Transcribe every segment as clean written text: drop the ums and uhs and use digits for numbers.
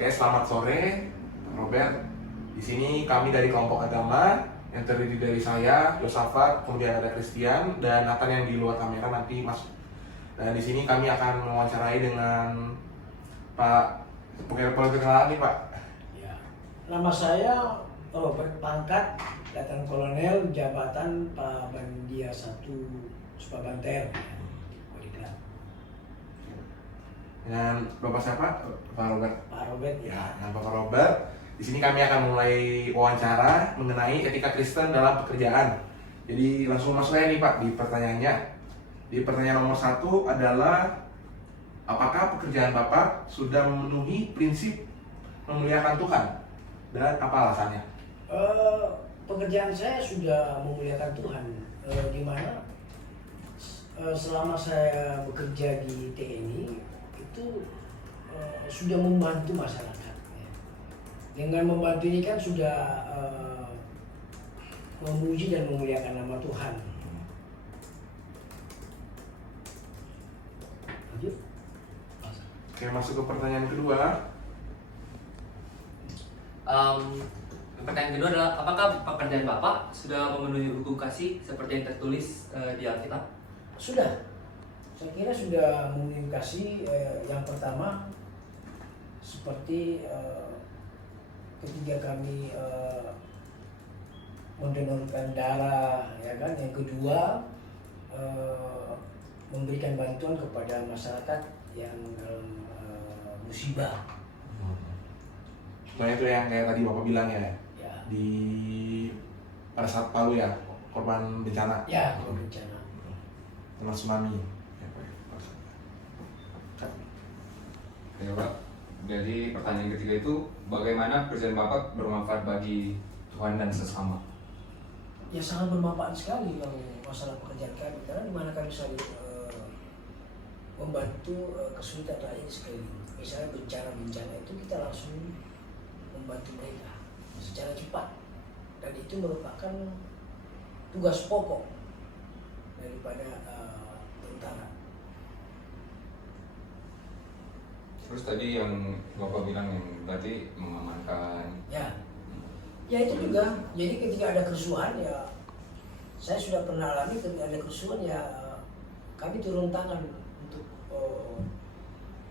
Oke, selamat sore, Pak Robert. Di sini kami dari kelompok agama yang terdiri dari saya, Yosafat, kemudian ada Christian dan Nathan yang di luar kamera nanti masuk. Dan di sini kami akan mewawancarai dengan Pak. Boleh kenalan nih Pak? Ya, nama saya Robert, pangkat Letnan Kolonel, jabatan Pak Bandia 1 Supabanter. Dengan Bapak siapa? Pak Robert. Pak Robert ya. Ya, dengan Bapak Robert. Di sini kami akan mulai wawancara mengenai etika Kristen dalam pekerjaan. Jadi langsung masuk aja nih Pak di pertanyaannya. Di pertanyaan nomor 1 adalah apakah pekerjaan Bapak sudah memenuhi prinsip memuliakan Tuhan dan apa alasannya? Pekerjaan saya sudah memuliakan Tuhan, di mana selama saya bekerja di TNI itu sudah membantu masyarakat. Dengan membantu ini kan sudah memuji dan memuliakan nama Tuhan. Lanjut. Oke, masuk ke pertanyaan kedua. Pertanyaan kedua adalah apakah pekerjaan Bapak sudah memenuhi hukum kasih seperti yang tertulis di Alkitab? Sudah. Saya kira sudah memenuhi kasih. Yang pertama seperti ketika kami mendonorkan darah, ya kan. Yang kedua memberikan bantuan kepada masyarakat yang dalam musibah. Nah itu yang kayak tadi Bapak bilang ya, Ya. di pada saat Palu ya, korban bencana. Ya, kalau bencana. Kena tsunami. Ya, Pak. Ya Pak, jadi pertanyaan ketiga itu bagaimana pekerjaan Bapak bermanfaat bagi Tuhan dan sesama? Ya sangat bermanfaat sekali kalau masalah pekerjaan kami, karena di mana kami selalu membantu kesulitan rakyat di sekeliling. Misalnya bencana itu kita langsung membantu mereka secara cepat, dan itu merupakan tugas pokok daripada tentara. Terus tadi yang Bapak bilang yang berarti mengamankan. Ya itu juga. Jadi ketika ada kerusuhan, ya saya sudah pernah alami ketika ada kerusuhan, ya kami turun tangan untuk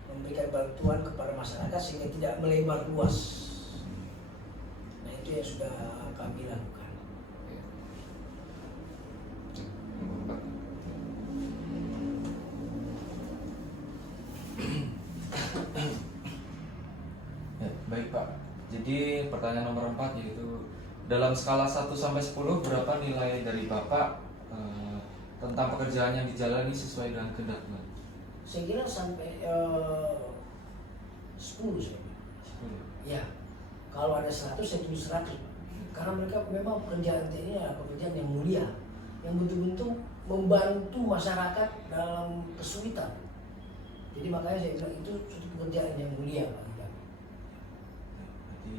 memberikan bantuan kepada masyarakat sehingga tidak melebar luas. Nah itu yang sudah kami lakukan. Ya, baik Pak. Jadi pertanyaan nomor 4 yaitu dalam skala 1 sampai 10 berapa nilai dari Bapak tentang pekerjaan yang dijalani sesuai dengan kehendak Tuhan? Saya kira sampai 10 saya. 10. Ya, kalau ada 100 saya tulis 100. Karena mereka memang pekerjaan ini adalah pekerjaan yang mulia, yang betul-betul membantu masyarakat dalam kesulitan. Jadi makanya saya bilang itu suatu pekerjaan yang mulia bagi kami. Berarti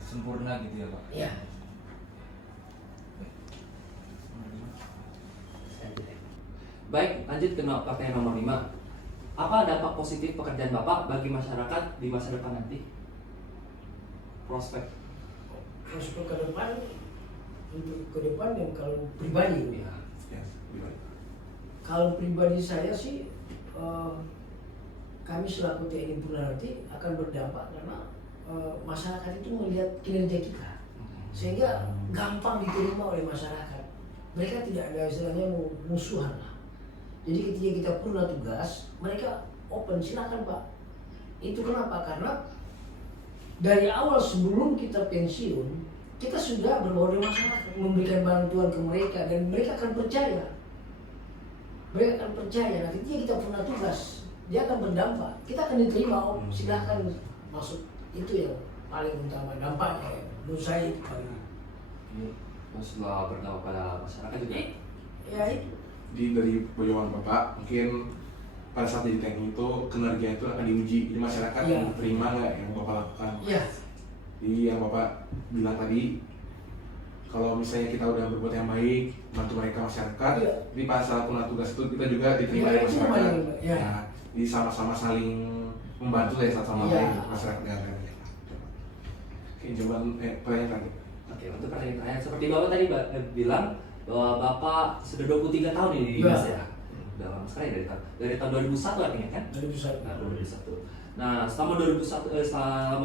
sempurna gitu ya Pak? Iya. Baik, lanjut ke pertanyaan nomor 5. Apa dampak positif pekerjaan Bapak bagi masyarakat di masa depan nanti? Prospek. Prospek ke depan, untuk ke depan yang kalau pribadi ya. Ya, gimana? Kalau pribadi saya sih, kami selaku TNI Purnawati akan berdampak karena masyarakat itu melihat kinerja kita, sehingga gampang diterima oleh masyarakat. Mereka tidak ada istilahnya musuhan lah. Jadi ketika kita purna tugas, mereka open, silakan Pak. Itu kenapa? Karena dari awal sebelum kita pensiun, kita sudah berbaur dengan masyarakat, memberikan bantuan ke mereka, dan mereka akan percaya. Mereka akan percaya. Nah, ketika kita purna tugas, dia akan berdampak. Kita akan diterima, silahkan masuk. Itu yang paling utama dampaknya ya. Menurut saya itu paling. Setelah berdampak pada masyarakat juga. Ya itu. Dari jawaban Bapak, mungkin pada saat jadi TNI itu kinerja itu akan diuji. Jadi masyarakat Iya. terima nggak yang Bapak lakukan? Iya. Jadi yang Bapak bilang tadi, kalau misalnya kita udah berbuat yang baik, bantu mereka masyarakat, Iya. jadi pas saat purna tugas itu kita juga diterima Iya, oleh itu masyarakat. paling, iya. Ya, jadi sama-sama saling membantu ya satu sama Iya. lain masyarakat dengan. Oke, jawaban pertanyaan tadi. Oke, untuk pertanyaan terakhir, seperti Bapak tadi bilang bahwa Bapak sudah 23 tahun ini di Iya. dinas ya. Udah lama sekali dari tahun 2001 artinya kan? Dari pusat. Nah, 2001. Nah, selama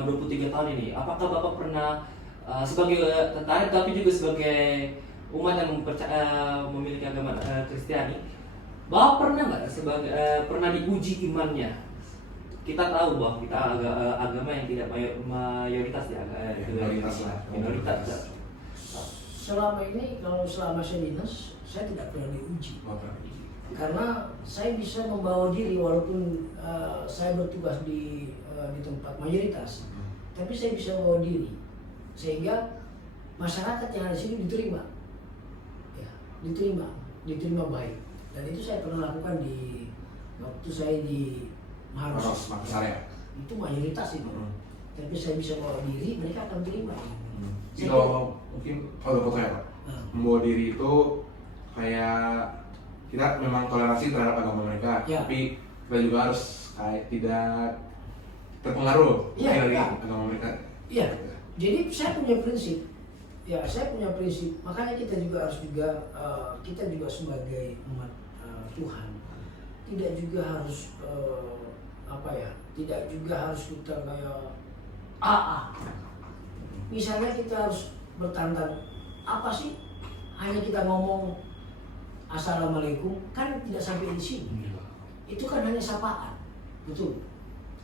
23 tahun ini, apakah Bapak pernah sebagai tentara tapi juga sebagai umat yang memiliki agama Kristiani, Bapak pernah nggak pernah diuji imannya? Kita tahu bahwa kita agama yang tidak mayoritas ya, Minoritas lah. minoritas. Selama ini kalau selama saya dinas, saya tidak pernah diuji. Oh, berarti. Karena saya bisa membawa diri walaupun saya bertugas di tempat mayoritas, tapi saya bisa membawa diri sehingga masyarakat yang ada di sini diterima, ya, diterima baik. Dan itu saya pernah lakukan di waktu saya di Maros, Makassar ya. itu mayoritas itu. Tapi saya bisa bawa diri, mereka akan terima. Jadi kalau mungkin foto-foto ya Pak, membawa diri itu kayak kita memang toleransi terhadap agama mereka, Ya. tapi kita juga harus kayak tidak terpengaruh Ya, dari ya. agama mereka. Iya. Jadi saya punya prinsip. Ya, saya punya prinsip. Makanya kita juga harus kita juga sebagai umat Tuhan tidak juga harus tidak juga harus kita kayak misalnya kita harus bertantang apa sih? Hanya kita ngomong assalamualaikum kan tidak sampai di sini. Itu kan hanya sapaan, betul.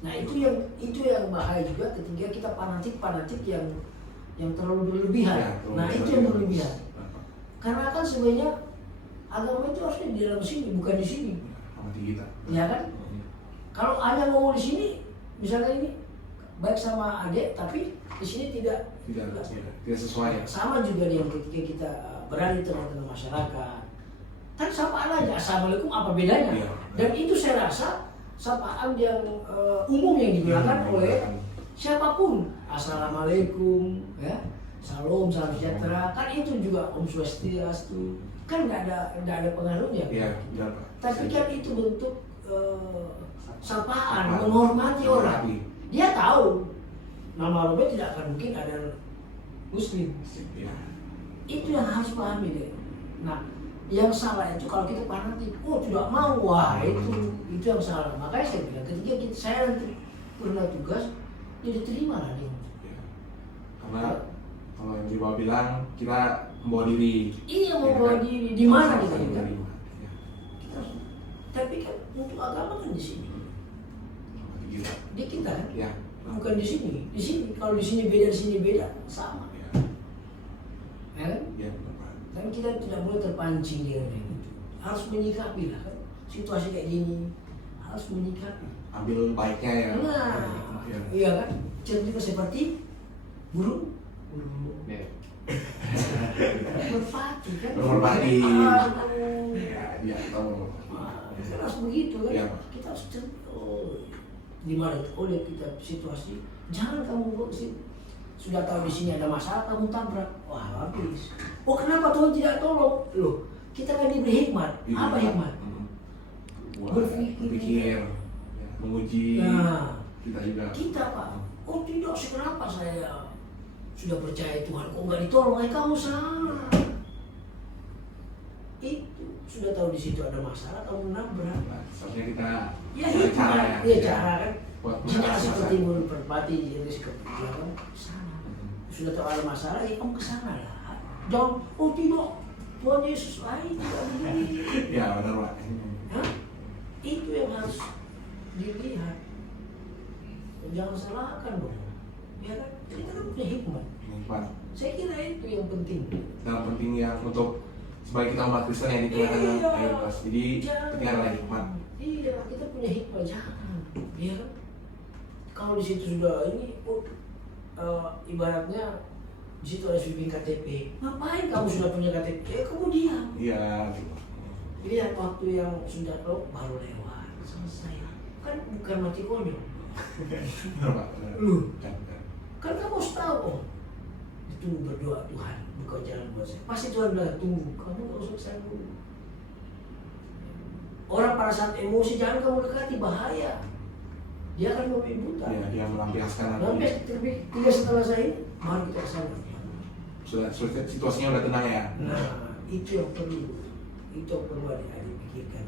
Nah itu yang bahaya juga ketika kita fanatik yang terlalu berlebihan. Ya, terlalu Nah itu yang berlebihan. Karena kan sebenarnya agama itu harusnya di dalam sini bukan di sini, Sama kita. ya kan? Kalau hanya ngomong di sini, misalnya ini baik sama adik, tapi di sini tidak Tidak sesuai ya. sama juga dengan ketika kita berada di tengah-tengah masyarakat. Kan sapaan aja, assalamualaikum apa bedanya? Iya. Dan itu saya rasa sapaan yang umum yang digunakan oleh siapapun. Assalamualaikum, ya, salam sejahtera. Kan itu juga Om Swastiastu. Kan nggak ada pengaruhnya. Iya, benar Pak. Tapi kan itu bentuk sapaan, menghormati orang. Dia tahu nama Robert tidak akan mungkin ada Muslim. Iya. Itu yang harus pahami deh. Nah, yang salah itu kalau kita fanatik, tidak mau, wah itu yang salah. Makanya saya bilang ketika saya nanti pernah tugas, ya diterima lah dia. Iya. Karena kalau yang Jiwa bilang kita membawa diri. Iya Ya membawa kan? diri, di mana kita Saling juga? menerima. Ya. Kita harus- Tapi kan untuk agama kan di sini, Sama kita. di kita kan, Ya. bukan di sini. Di sini kalau di sini beda, di sini beda, sama. Ya. Ya kan? Ya, benar Pak. Dan kita tidak boleh terpancing dengan itu. Harus menyikapi lah kan. Situasi kayak gini harus menyikapi. Ambil baiknya ya. Nah, Ya. iya kan? Contohnya seperti burung Ya. merpati kan? Merpati. Aduh. Ya, dia tahu. Nah, kita harus begitu kan? Iya, Pak. Kita harus di mana oleh kita situasi. Jangan kamu sudah tahu di sini ada masalah kamu tabrak, wah habis. Oh kenapa Tuhan tidak tolong? Loh, kita kan diberi hikmat. Iya. Apa hikmat? Wah, Berpikir. berpikir, ya, menguji Nah, kita juga. kita Pak. Oh tidak, kenapa saya sudah percaya Tuhan kok nggak ditolong? Kamu salah. Itu sudah tahu di situ ada masalah kamu nabrak. Nah, seharusnya kita Ya cari itu cara ya. ya cara kan. Buat Jangan mengatasi seperti masalah. mulut merpati jadi seperti dia kan sana. Sudah tahu ada masalah, ya kamu kesana lah. Jangan, oh tidak, Tuhan Yesus lain tidak begini. Ya, benar Pak. Hah? Itu yang harus dilihat. Jangan salahkan dong. Ya kan? Kita kan punya hikmat. Ini Pak. Saya kira itu yang penting. Yang penting yang untuk sebagai kita umat Kristen yang di tengah-tengah mayoritas. Jadi ketika ada hikmat. Iya, kita punya hikmat. Jangan. Iya kan? Kalau di situ sudah ini, ibaratnya di situ ada sweeping KTP. Ngapain kamu sudah punya KTP? Kamu diam. Iya, gitu. Lihat waktu yang sudah baru lewat, selesai. Kan bukan mati konyol. Benar Pak. Benar. Lu. Benar. Kan kamu harus tahu, ditunggu berdoa Tuhan, buka jalan buat saya. Pasti Tuhan bilang, tunggu, kamu gak usah kesana dulu. Orang pada saat emosi jangan kamu dekati, bahaya. dia akan membabi buta. Ya, dia melampiaskan Sampai nanti. tiga setelah saya ini, baru kita kesana. Sudah situasinya udah tenang ya. Nah, itu yang perlu adik-adik pikirkan.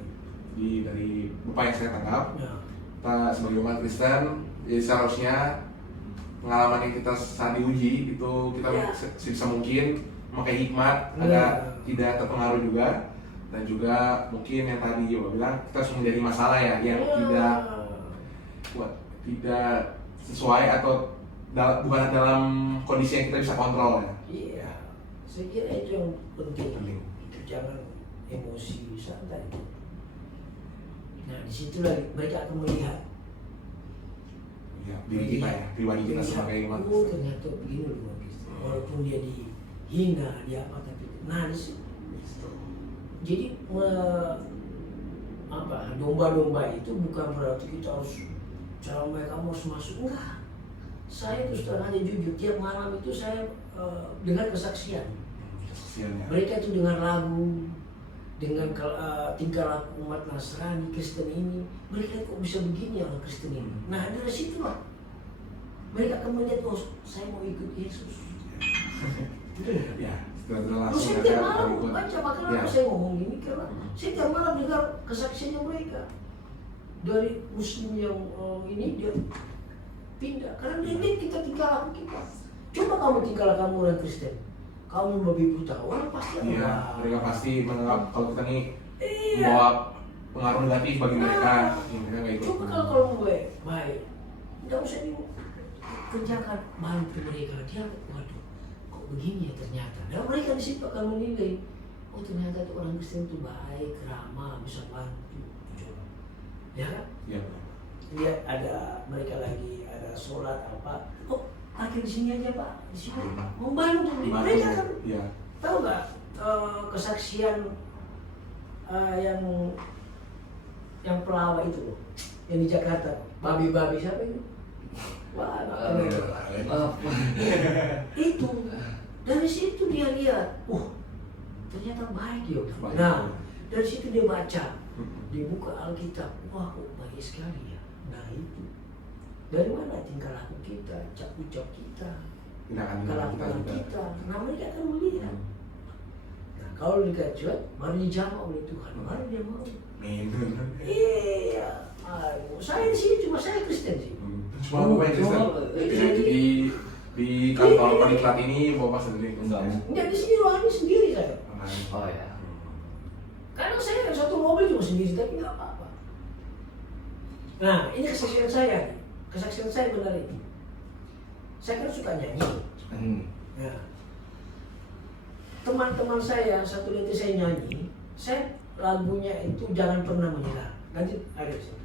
Dari Bapak yang saya tangkap, Nah, kita sebagai umat Kristen, jadi seharusnya pengalaman yang kita saat diuji itu kita Ya. sebisa mungkin memakai hikmat Ya. agar tidak terpengaruh juga, dan juga mungkin yang tadi Bapak bilang kita harus menjadi masalah ya yang tidak sesuai atau bukan dalam kondisi yang kita bisa kontrol ya. iya, saya kira itu yang penting. Penting. Itu jangan emosi, santai. Nah, disitulah mereka akan melihat. Ya, diri kita ya, pribadi kita sebagai umat Oh, Kristen. ternyata begini loh umat Kristen. Walaupun dia dihina, dia apa, tapi nah disitu. Jadi domba-domba itu bukan berarti kita harus cara mereka harus masuk, enggak. Saya terus terang aja jujur, tiap malam itu saya dengar kesaksian. Kesaksiannya. Mereka itu dengar lagu, dengan tingkah laku umat Nasrani, Kristen ini, mereka kok bisa begini orang Kristen ini. Nah dari situ lah mereka akan melihat, oh saya mau ikut Yesus. Ya, setelah Terus langsung saya tiap mereka malam ikut. baca, makanya Ya. saya ngomong ini karena saya tiap malam dengar kesaksiannya mereka. Dari Muslim yang ini dia pindah, karena dia lihat kita tingkah laku kita. Coba kamu tingkah laku kamu orang Kristen, kamu babi buta, orang pasti akan Iya, wah. mereka pasti menganggap kalau kita nih Iya. membawa pengaruh negatif bagi mereka. Nah, Mereka nggak ikut. coba kalau kamu baik, tidak usah dikerjakan, bantu mereka. Dia waduh, kok begini ya ternyata. Dan mereka di situ akan menilai, oh ternyata tuh orang Kristen itu baik, ramah, bisa bantu. Coba, ya kan? Iya. Lihat ada mereka lagi ada sholat apa, oh pakai di sini aja pak, di sini membantu. Mereka kan Iya. tahu nggak kesaksian yang pelawak itu loh, yang di Jakarta, babi-babi siapa itu? Wah, nggak kenal. Itu dari situ dia lihat, ternyata baik ya. Baik. Nah, dari situ dia baca, dia buka Alkitab, wah kok baik sekali ya. Nah itu dari mana tingkah laku kita, ucap kita, Tindakan kelakuan kita juga. kita. Nah mereka akan melihat. Nah kalau dikajuan, baru dijamah oleh Tuhan, baru dia mau. Amin. Iya, saya di sini cuma saya Kristen sih. Cuma Bapak yang Kristen. Di kantor paniklat ini Bapak sendiri Kristen. Enggak, di sini rohani sendiri saya. Oh ya. Karena saya satu mobil cuma sendiri, tapi nggak apa-apa. Nah, ini kesaksian saya. Kesaksian saya benar ini. Saya kan suka nyanyi. Nah, teman-teman saya, satu nanti saya nyanyi, saya lagunya itu Jangan Pernah Menyerah. Nanti ada di sini.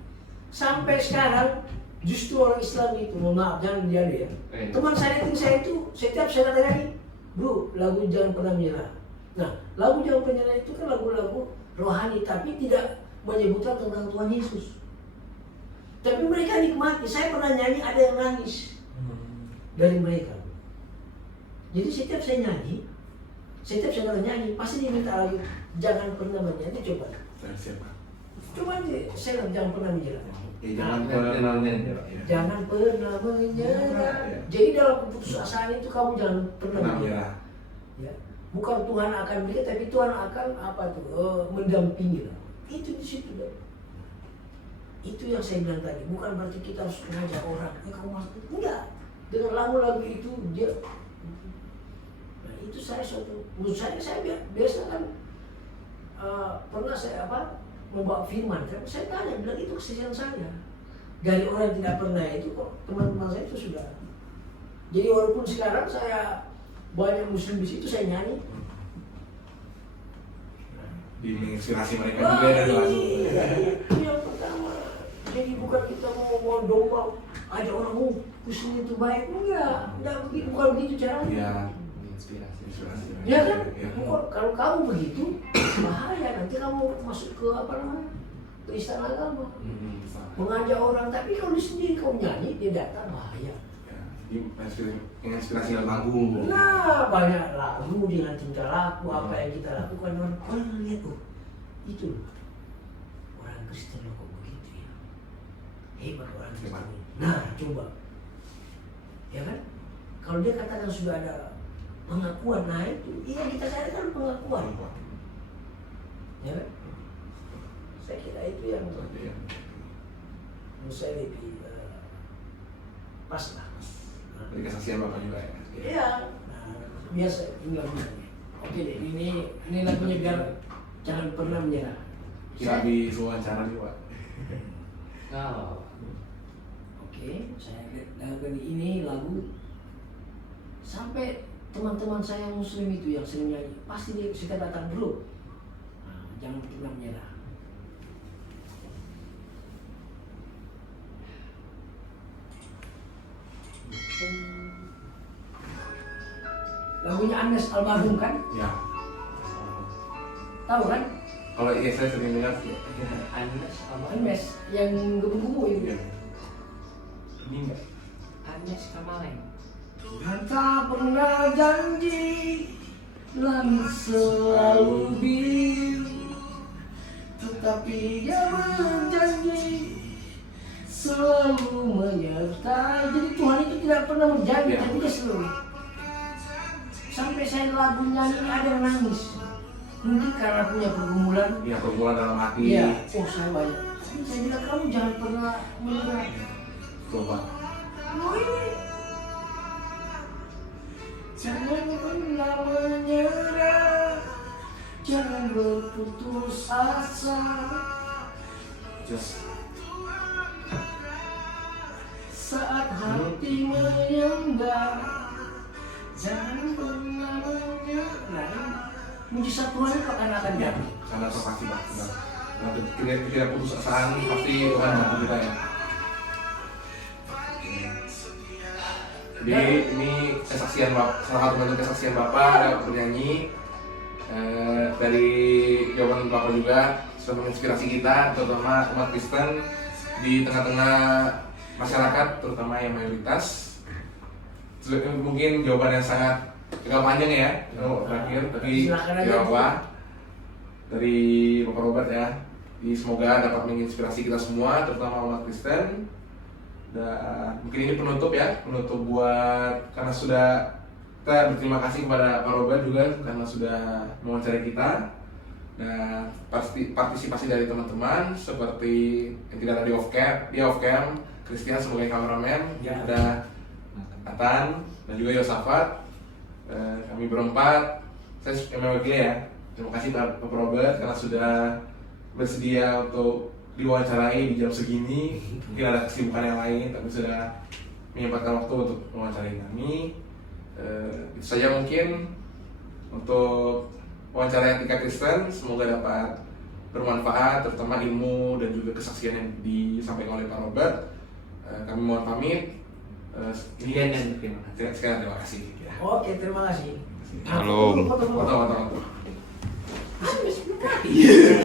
Sampai sekarang, justru orang Islam itu, mohon maaf, jangan dia ya. Teman saya itu, setiap saya nyanyi, bro, lagu Jangan Pernah Menyerah. Nah, lagu Jangan Pernah Menyerah itu kan lagu-lagu rohani, tapi tidak menyebutkan tentang Tuhan Yesus. Tapi mereka nikmati. Saya pernah nyanyi ada yang nangis dari mereka. Jadi setiap saya nyanyi, pasti dia minta lagi Jangan Pernah Menyerah. Coba. Siapa? Coba aja, saya Jangan Pernah Menyerah. Jangan pernah menyerah. Jangan pernah menyerah. Jadi dalam keputusasaan itu kamu jangan pernah menyerah. Ya. Bukan Tuhan akan berikan, tapi Tuhan akan mendampingi. Itu di situ deh. Itu yang saya bilang tadi. Bukan berarti kita harus mengajak orang. Kamu masuk. Enggak. Dengan lagu-lagu itu dia. Nah itu menurut saya biasa kan pernah saya membawa firman kan. Saya tanya, bilang itu kesaksian saya. Dari orang yang tidak pernah itu kok teman-teman saya itu sudah. Jadi walaupun sekarang saya banyak Muslim di situ saya nyanyi. Menginspirasi mereka juga dari lagu. Itu yang pertama. Jadi bukan kita mau domba aja orang Muslim itu baik, enggak begitu, bukan begitu caranya. Iya. Inspirasi. Ya kan? Iya. Kalau kamu begitu bahaya, nanti kamu masuk ke ke istana agama, mengajak orang. Tapi kalau di sendiri kau nyanyi dia datang, bahaya. Jadi menginspirasi lagu. Nah, banyak lagu dengan tingkah laku, apa yang kita lakukan, orang lihat itu loh. Orang Kristen loh kok begitu ya. hebat orang Hebat. Kristen. Nah, coba. Ya kan? Kalau dia katakan sudah ada pengakuan, nah itu iya kita cari kan pengakuan. Ya kan? Saya kira itu yang Iya. menurut saya lebih pas lah. Dari kesaksian Bapak juga ya. Iya. Nah, biasa ini lagunya. Oke deh, ini lagunya biar jangan pernah menyerah. Kita habis wawancara juga. Nah, Oke, saya lakukan ini lagu sampai teman-teman saya muslim itu yang sering nyanyi pasti dia suka datang dulu. Nah, jangan pernah menyerah. Lagunya Agnes almarhum kan? Ya. Tahu kan? Kalau iya saya sering dengar sih. Agnes apa? Agnes yang gebu-gebu itu. Iya. Ini enggak. Agnes Kamaleng. Tak pernah janji, langit selalu biru, tetapi dia berjanji selalu menyertai. Jadi Tuhan itu tidak pernah berjanji, Ya. tapi dia selalu. Sampai saya lagu nyanyi ini ada yang nangis. Mungkin karena punya pergumulan. Iya, pergumulan dalam hati. Iya, oh saya banyak. Tapi saya bilang kamu jangan pernah menyerah. Coba. Oh ini. Jangan pernah menyerah, jangan berputus asa. Just. Saat hati menyembah, jangan pernah menyerah. Nah, mujizat Tuhan itu akan Ya, datang. karena pasti Pak. Nah, tidak putus asaan pasti Tuhan bantu kita ya. Jadi ini kesaksian Bapak, salah satu bentuk kesaksian Bapak ada bernyanyi dari jawaban Bapak juga sudah menginspirasi kita, terutama umat Kristen di tengah-tengah masyarakat, terutama yang mayoritas. Mungkin jawaban yang sangat agak panjang ya, terakhir, tapi Silakan aja, tidak Bu. apa dari Bapak Robert ya. Jadi semoga dapat menginspirasi kita semua, terutama umat Kristen. Dan mungkin ini penutup ya, penutup buat karena sudah kita berterima kasih kepada Pak Robert juga karena sudah mewawancarai kita dan partisipasi dari teman-teman seperti yang tidak ada di off cam, Christian sebagai kameramen, Ya. ada Nathan dan juga Yosafat. Kami berempat, saya mewakili ya. Terima kasih Pak Robert karena sudah bersedia untuk diwawancarai di jam segini. Mungkin ada kesibukan yang lain, tapi sudah menyempatkan waktu untuk mewawancarai kami. Itu saja mungkin untuk wawancara Etika Kristen. Semoga dapat bermanfaat, terutama ilmu dan juga kesaksian yang disampaikan oleh Pak Robert. Kami mohon pamit. Sekian dan terima kasih. Sekian, terima kasih. Ya. Oke, terima kasih. Shalom. Foto-foto. Foto-foto. Masih belum mati.